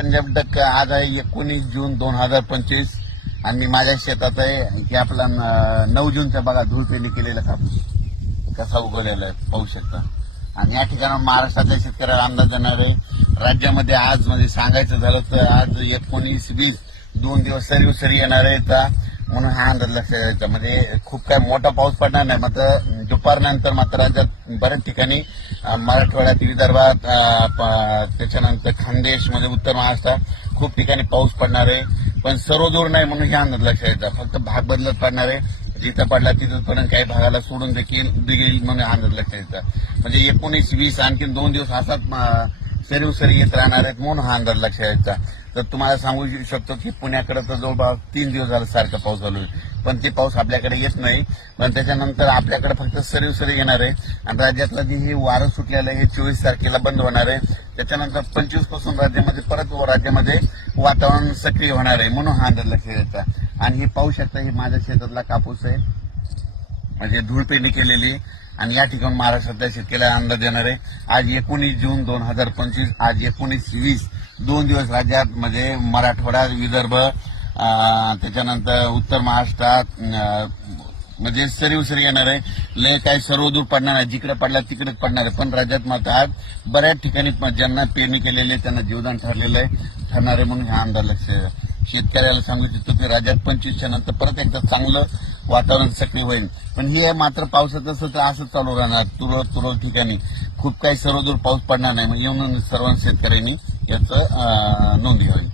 पंजाब डक्क आज आहे एकोणीस जून दोन हजार पंचवीस. आणि मी माझ्या शेतात आहे की आपला न- नऊ जूनचा बघा धूळ पेली केलेला कापूस. कसा उगवलेला आहे पाहू शकता. आणि या ठिकाणी महाराष्ट्रातल्या शेतकऱ्याला अंदाज देणार आहे राज्यामध्ये आज म्हणजे सांगायचं झालं तर आज एकोणीस वीस दोन दिवस सरी सरी येणार आहे का म्हणून हा अंदाज लक्षात द्यायचा. म्हणजे खूप काय मोठा पाऊस पडणार नाही मात्र दुपारनंतर मात्र राज्यात बऱ्याच ठिकाणी मराठवाड्यात विदर्भात प- त्याच्यानंतर खानदेशमध्ये म्हणजे उत्तर महाराष्ट्रात खूप ठिकाणी पाऊस पडणार आहे. पण सर्व दूर नाही म्हणून हे अंदाज लक्षात यायचा फक्त भाग बदलत पडणार आहे. जिथं पडला तिथं पण काही भागाला सोडून देखील देईल म्हणून हा अंदाज लक्षात यायचा म्हणजे एकोणीस वीस आणखी दोन दिवस असाच सरी येत राहणार आहेत म्हणून हा अंदाज लक्षात यायचा. तर तुम्हाला सांगू शकतो की पुण्याकडे तर जवळपास तीन दिवस झाला सारखा पाऊस चालू आहे. पण ते पाऊस आपल्याकडे येत नाही. पण त्याच्यानंतर आपल्याकडे फक्त सरी येणार आहे. आणि राज्यातलं जे हे वारं सुटलेलं आहे हे चोवीस तारखेला बंद होणार आहे. त्याच्यानंतर पंचवीसपासून राज्यामध्ये परत राज्यामध्ये वातावरण सक्रिय होणार आहे म्हणून हा अंदाज लक्षात यायचा. आणि हे पाहू शकता हे माझ्या शेतातला कापूस आहे. म्हणजे धूळ केलेली आणि या ठिकाणी महाराष्ट्रातल्या शेतकऱ्याला अंदाज देणार आहे. आज एकोणीस जून दोन हजार पंचवीस आज एकोणीस वीस दोन दिवस राज्यात म्हणजे मराठवाडा विदर्भ त्याच्यानंतर उत्तर महाराष्ट्रात म्हणजे सरीवसरी येणार आहे. लय काही सर्वदूर पडणार आहे जिकडे पडला तिकडेच पडणार आहे. पण राज्यात मात्र आज बऱ्याच ठिकाणी ज्यांना पेरणी केलेली आहे त्यांना जीवदान ठरलेलं आहे. ठरणार आहे म्हणून हा अंदाज लक्ष शेतकऱ्याला सांगू इच्छितो की राज्यात पंचवीसच्या नंतर परत एकदा चांगलं वातावरण सक्रिय होईल. पण हे मात्र पावसाचं तर असंच चालू राहणार. तुरळक तुरळक ठिकाणी खूप काही सर्वदूर पाऊस पडणार नाही. म्हणजे म्हणून सर्व शेतकऱ्यांनी याचं नोंद घ्यावी.